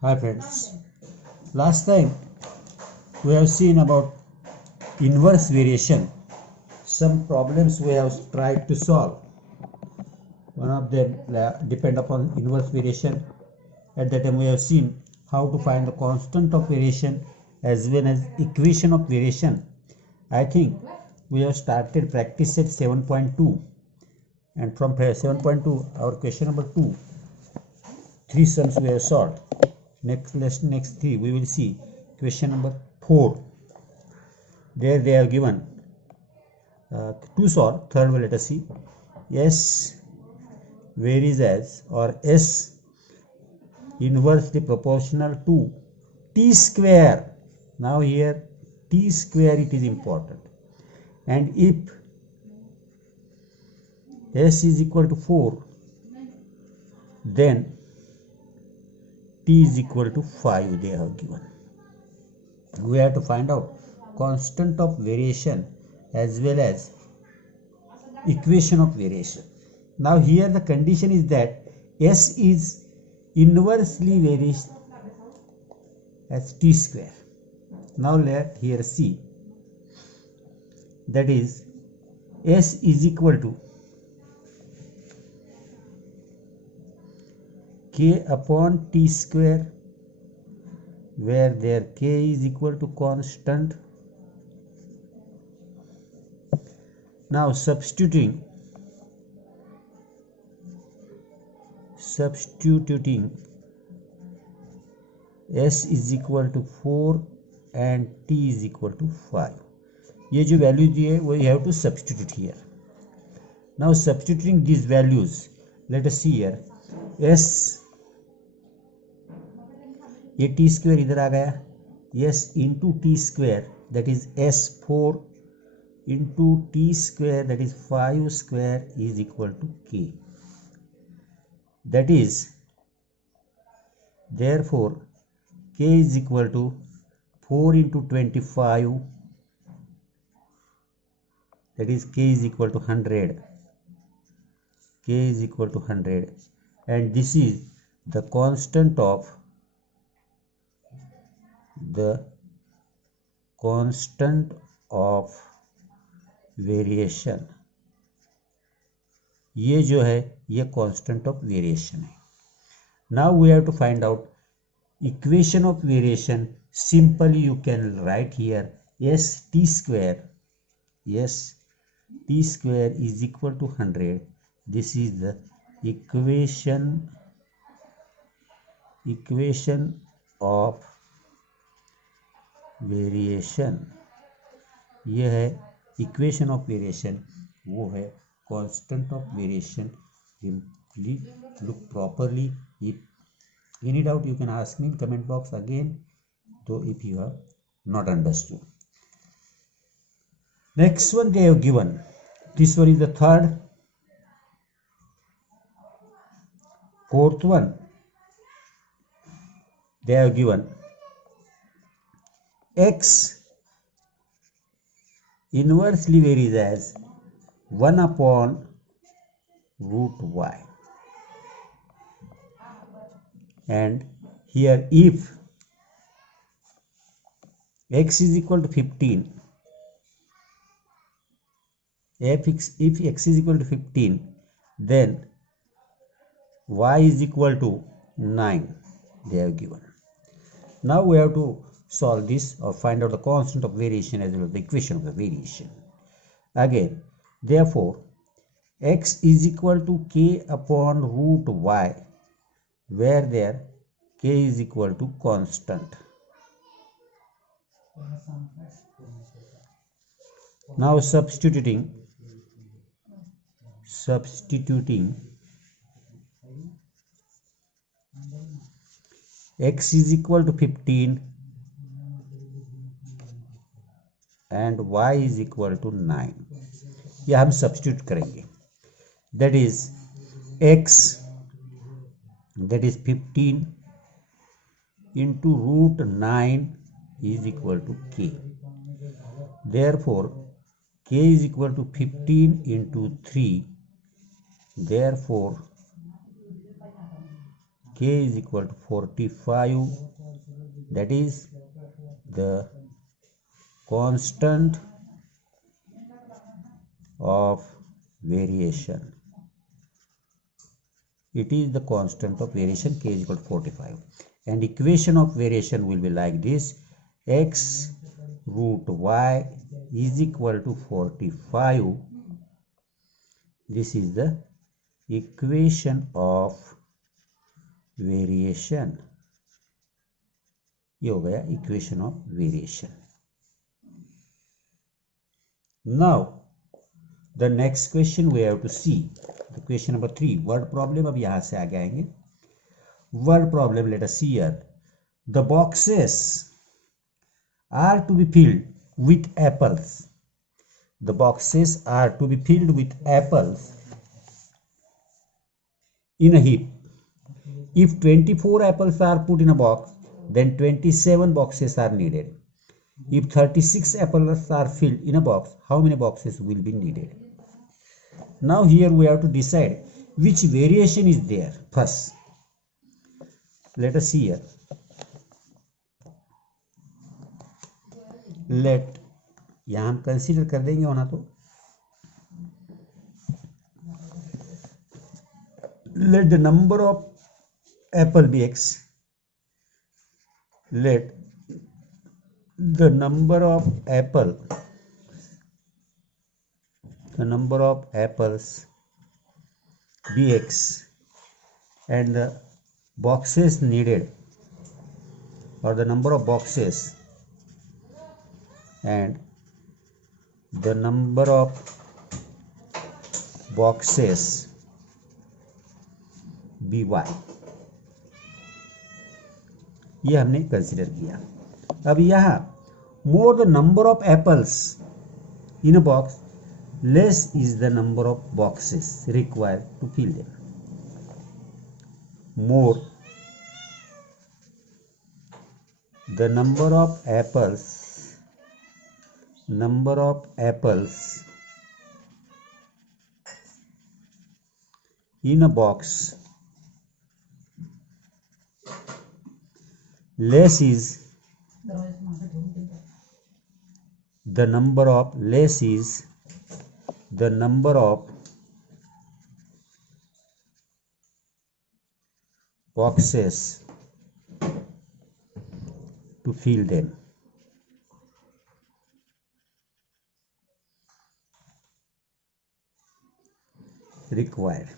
Hi friends, last time we have seen about inverse variation. Some problems we have tried to solve. One of them depend upon inverse variation. At that time we have seen how to find the constant of variation as well as equation of variation. I think we have started practice at 7.2, and from 7.2 our question number 2, three sums we have solved. Next three we will see question number 4. There they have given to solve. Third one, let us see. S varies as, or S inversely proportional to t square. Now here t square it is important, and if S is equal to 4, then t is equal to 5 they have given. We have to find out constant of variation as well as equation of variation. Now here the condition is that S is inversely varies as t square. Now let here see, that is S is equal to k upon t square, where there k is equal to constant. Now substituting S is equal to 4 and t is equal to 5. ये जो value दी है वो you have to substitute here. Now substituting these values, let us see here. S, ये t square इधर आ गया. S into t square, that is S4 into t square, that is 5 square, is equal to k. That is, therefore k is equal to 4 into 25, that is k is equal to 100. K is equal to 100, and this is the constant of variation. ये जो है ये constant of variation है. Now we have to find out equation of variation. Simply you can write here S T square is equal to 100. This is the equation of variation. ये है equation of variation, वो है constant of variation. Please look properly. If any doubt you can ask me in comment box again, though if you have not understood. Next one they have given, this one is the third. Fourth one they have given x inversely varies as 1 upon root y, and here if x is equal to 15, if x is equal to 15, then y is equal to 9 they have given. Now we have to solve this or find out the constant of variation as well as the equation of the variation. Again, therefore x is equal to k upon root y, where there k is equal to constant. Now substituting x is equal to 15 and y is equal to 9. ये हम substitute करेंगे. That is x, that is 15 into root 9 is equal to k. Therefore k is equal to 15 into 3. Therefore k is equal to 45, that is the constant of variation. It is the constant of variation, k is equal to 45, and equation of variation will be like this: x root y is equal to 45. This is the equation of variation. ये हो गया equation of variation. Now the next question we have to see, the question number 3, word problem. अब यहाँ से आगे आएंगे. Word problem, let us see here. The boxes are to be filled with apples. The boxes are to be filled with apples in a heap. If 24 apples are put in a box, then 27 boxes are needed. If 36 apples are filled in a box, how many boxes will be needed? Now here we have to decide which variation is there first. Let us see here. Let, यहाँ हम consider कर देंगे होना तो, let the number of apple be x. Let the number of apples be x, and the boxes needed, or the number of boxes and the number of boxes by y. ये हमने consider किया. अब यहाँ more the number of apples in a box, less is the number of boxes required to fill them. More the number of apples in a box, less is the number of boxes to fill them. Required,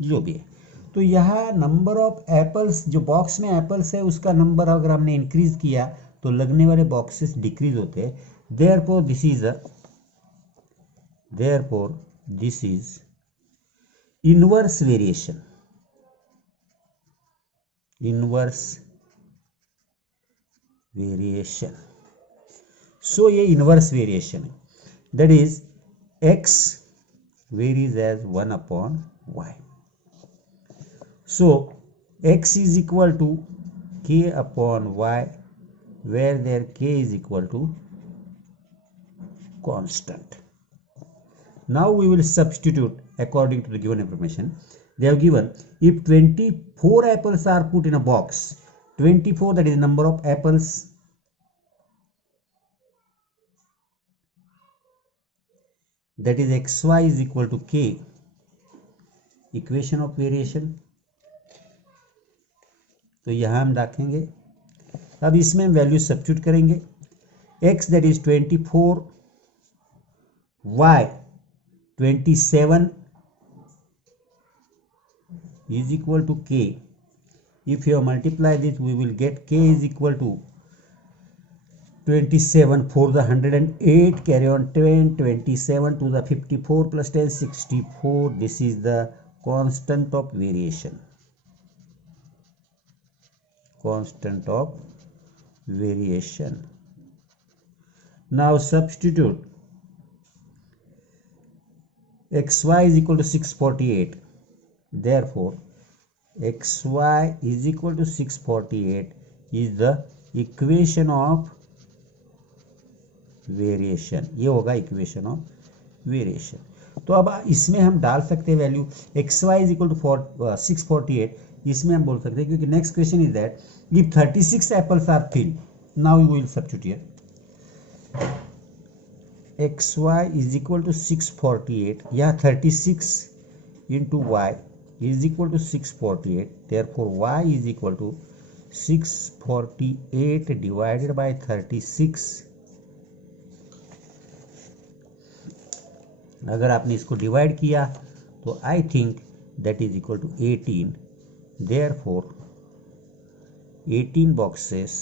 जो भी है. तो यहाँ number of apples, जो box में apples है उसका number अगर हमने इंक्रीज किया तो लगने वाले बॉक्सेस डिक्रीज होते हैं. Therefore this is inverse variation. So ये इनवर्स वेरिएशन है. That is x varies as 1 upon y. So x is equal to k upon y, where there k is equal to constant. Now we will substitute according to the given information. They have given if 24 apples are put in a box, 24, that is number of apples, that is xy is equal to k, equation of variation. तो यहाँ हम रखेंगे. अब इसमें हम value substitute करेंगे. x that is 24, y 27 is equal to k. If you multiply this, we will get k is equal to 27 for the 108, carry on 10, 27 to the 54 plus 10, 64. This is the constant of variation. Now substitute xy is equal to 648. Therefore xy is equal to 648 is the equation of variation. ये होगा equation of variation. तो अब इसमें हम डाल सकते हैं value xy is equal to 648, इसमें हम बोल सकते हैं क्योंकि next question is that if 36 apples are filled, now you will substitute xy is equal to 648, या 36 into y is equal to 648, therefore y is equal to 648 divided by 36. अगर आपने इसको डिवाइड किया तो I think that is equal to 18, therefore 18 boxes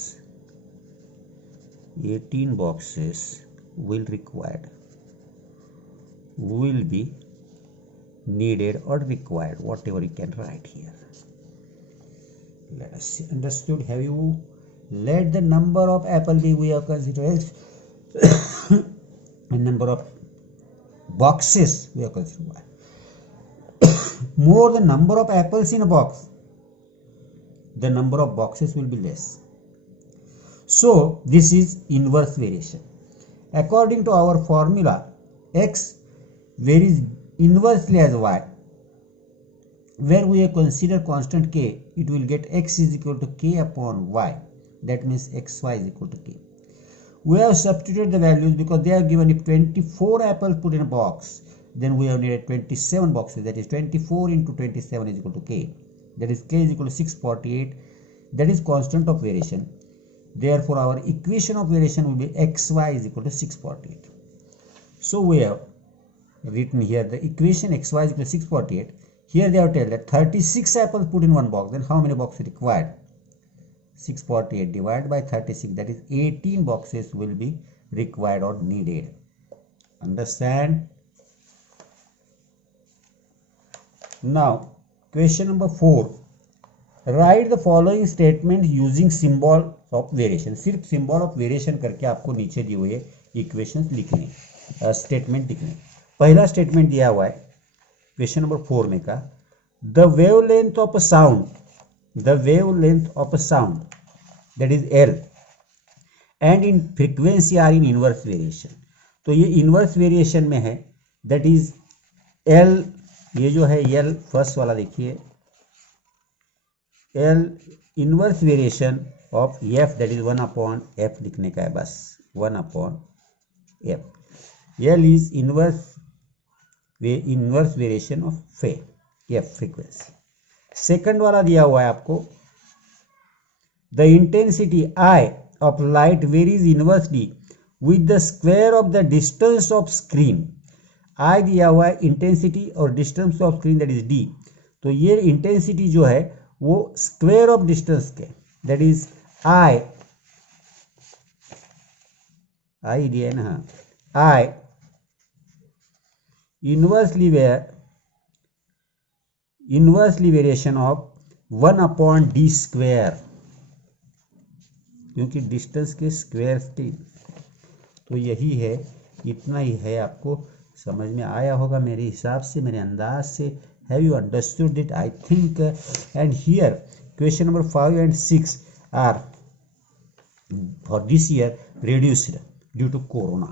will be needed or required, whatever you can write here. Let us see. Understood? Have you let the number of apple be we have considered and number of boxes we have considered. More the number of apples in a box, the number of boxes will be less. So this is inverse variation. According to our formula, x varies inversely as y. Where we have considered constant k, it will get x is equal to k upon y. That means xy is equal to k. We have substituted the values because they are given. If 24 apples put in a box, then we have needed 27 boxes. That is 24 into 27 is equal to k. That is k is equal to 648. That is constant of variation. Therefore, our equation of variation will be xy is equal to 648. So we have written here the equation xy is equal to 648. Here they have told that 36 apples put in one box. Then how many boxes required? 648 divided by 36, that is 18 boxes will be required or needed. Understand? Now, question number 4. Write the following statement using symbol of variation. सिर्फ symbol of variation करके आपको नीचे दिए हुए equations लिखने, statement लिखने. पहला statement दिया हुआ है क्वेश्चन नंबर 4 में का, the wavelength of a sound, the wavelength of a sound, that is L, and in frequency are in inverse variation. तो ये inverse variation में है, that is L, ये जो है L फर्स्ट वाला देखिए, L inverse variation of F, that is 1 upon F लिखने का है बस, 1 upon F. L is inverse variation of F frequency. Second वाला दिया हुआ है आपको, the intensity I of light varies inversely with the square of the distance of screen. I दिया हुआ है इंटेंसिटी और distance of screen that is D. तो ये इंटेंसिटी जो है वो स्क्वायर ऑफ डिस्टेंस के, दैट इज आई दिया है ना, I inversely variation of 1 upon D square, क्योंकि डिस्टेंस के स्क्वायर थे. तो यही है, इतना ही है. आपको समझ में आया होगा मेरे हिसाब से, मेरे अंदाज से. Have you understood it? I think. And here question number 5 and 6 are for this year reduced due to corona.